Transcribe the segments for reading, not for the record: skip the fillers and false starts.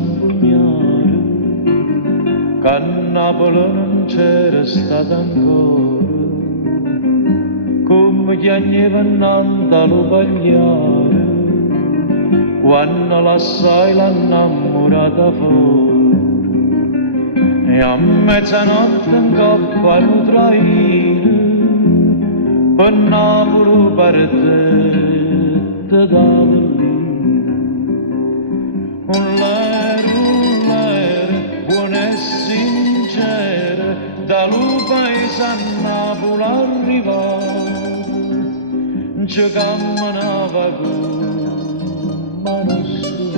impugnare, che a Napoli non c'era stata ancora, come chi agneva lo pagliare, quando l'assai l'ha innamorata fuori, e a mezzanotte in coppa lo traire, per Napoli partette da lì. Un lero, buono e sincero, da paese a Napoli arrivato, ci camminava come uno stupido.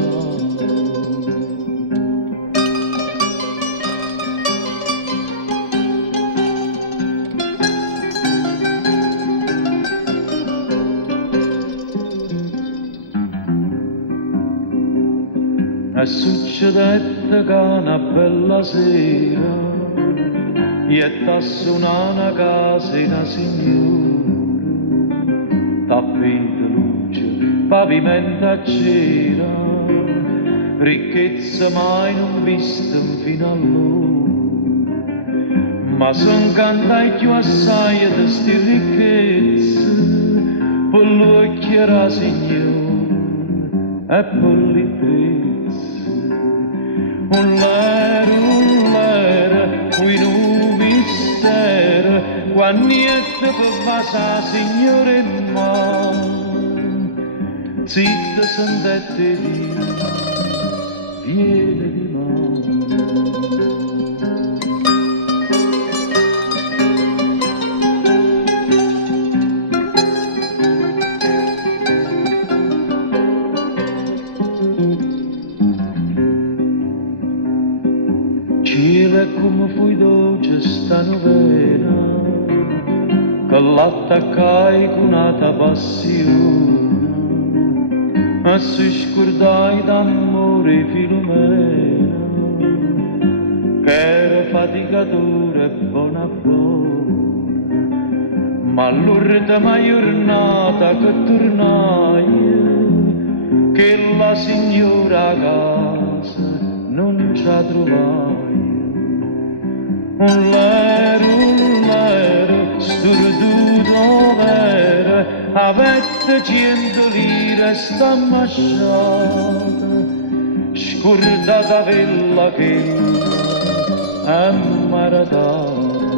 E succedette che una bella sera gli t'assunò una casa in una signora, tappeti luce, pavimento a cera, ricchezza mai non vista fino allora, ma son cantai più assai di sti ricchezze, per lui che era signora e per li prezzi. Un lero, qui un mistero, quando niente per fare signore in mano, zitta sentette dire, viene di mano. Cielo come fui dolce sta novena, che l'attaccai con un'altra passione, ma si scordai d'amore Filomena, che era faticatore e buona flore, ma l'ultima giornata che tornai, che la signora a casa non ci trovai. Un lero, sturduto vero, avette 100 lire sta masciata, scordata quella che è maratata.